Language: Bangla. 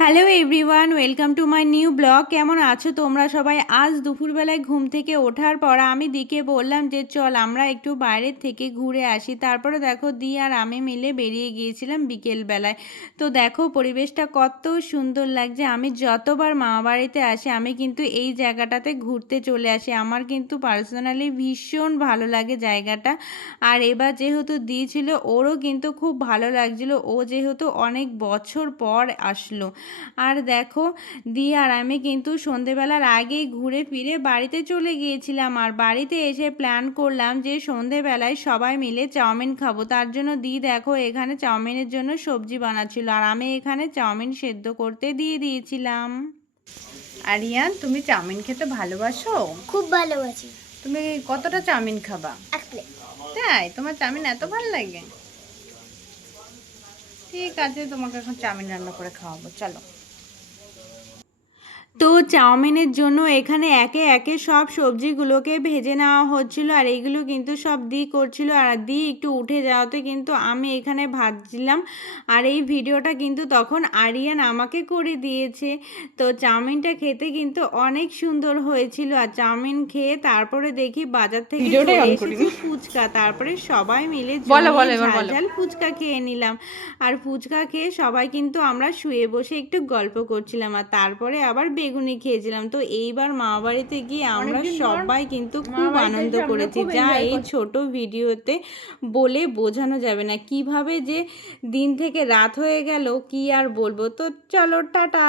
Hello everyone, welcome to my new blog. কেমন আছো তোমরা সবাই? আজ দুপুরবেলায় ঘুম থেকে ওঠার পর আমি দিকে বললাম যে চল আমরা একটু বাইরের থেকে ঘুরে আসি। তারপরে দেখো দি আর আমি মিলে বেরিয়ে গিয়েছিলাম বিকেলবেলায়। তো দেখো পরিবেশটা কত সুন্দর লাগছে। আমি যতবার মামা বাড়িতে আসি আমি কিন্তু এই জায়গাটাতে ঘুরতে চলে আসি। আমার কিন্তু পার্সোনালি ভীষণ ভালো লাগে জায়গাটা। আর এবার যেহেতু দি ছিল, ওরও কিন্তু খুব ভালো লাগছিল। ও যেহেতু অনেক বছর পর আসলো। আর দেখো দি আর আমি কিন্তু সন্ধেবেলার আগেই ঘুরে ফিরে বাড়িতে চলে গিয়েছিলাম। আর বাড়িতে এসে প্ল্যান করলাম যে সন্ধেবেলায় সবাই মিলে চাউমিন খাবো। তার জন্য দি দেখো এখানে চাউমিনের জন্য সবজি বানাচ্ছিল, আর আমি এখানে চাউমিন সেদ্ধ করতে দিয়ে দিয়েছিলাম। আরিয়ান, তুমি চাউমিন খেতে ভালোবাসো? খুব ভালোবাসি। তুমি কতটা চাউমিন খাবা? এক প্লেট। তাই? তোমার চাউমিন এত ভালো লাগে? ঠিক আছে, তোমাকে এখন চাউমিন রান্না করে খাওয়াবো, চলো। তো চাউমিনের জন্য এখানে একে একে সব সবজিগুলোকে ভেজে নেওয়া হচ্ছিল, আর এইগুলো কিন্তু সব দি করছিল। আর দি একটু উঠে যাওয়াতে কিন্তু আমি এখানে ভাজছিলাম। আর এই ভিডিওটা কিন্তু তখন আরিয়ান আমাকে করে দিয়েছে। তো চাউমিনটা খেতে কিন্তু অনেক সুন্দর হয়েছিল। আর চাউমিন খেয়ে তারপরে দেখি বাজার থেকে চলে এসেছে ফুচকা। তারপরে সবাই মিলে জমিয়ে ঝাল ঝাল ফুচকা খেয়ে নিলাম। আর ফুচকা খেয়ে সবাই কিন্তু আমরা শুয়ে বসে একটু গল্প করছিলাম, আর তারপরে আবার বেগুনি খেয়েছিলাম। তো এইবার মামা বাড়িতে গিয়ে আমরা সবাই কিন্তু খুব আনন্দ করেছি, যা এই ছোট ভিডিওতে বলে বোঝানো যাবে না। কিভাবে যে দিন থেকে রাত হয়ে গেল কি আর বলবো। তো চলো টাটা।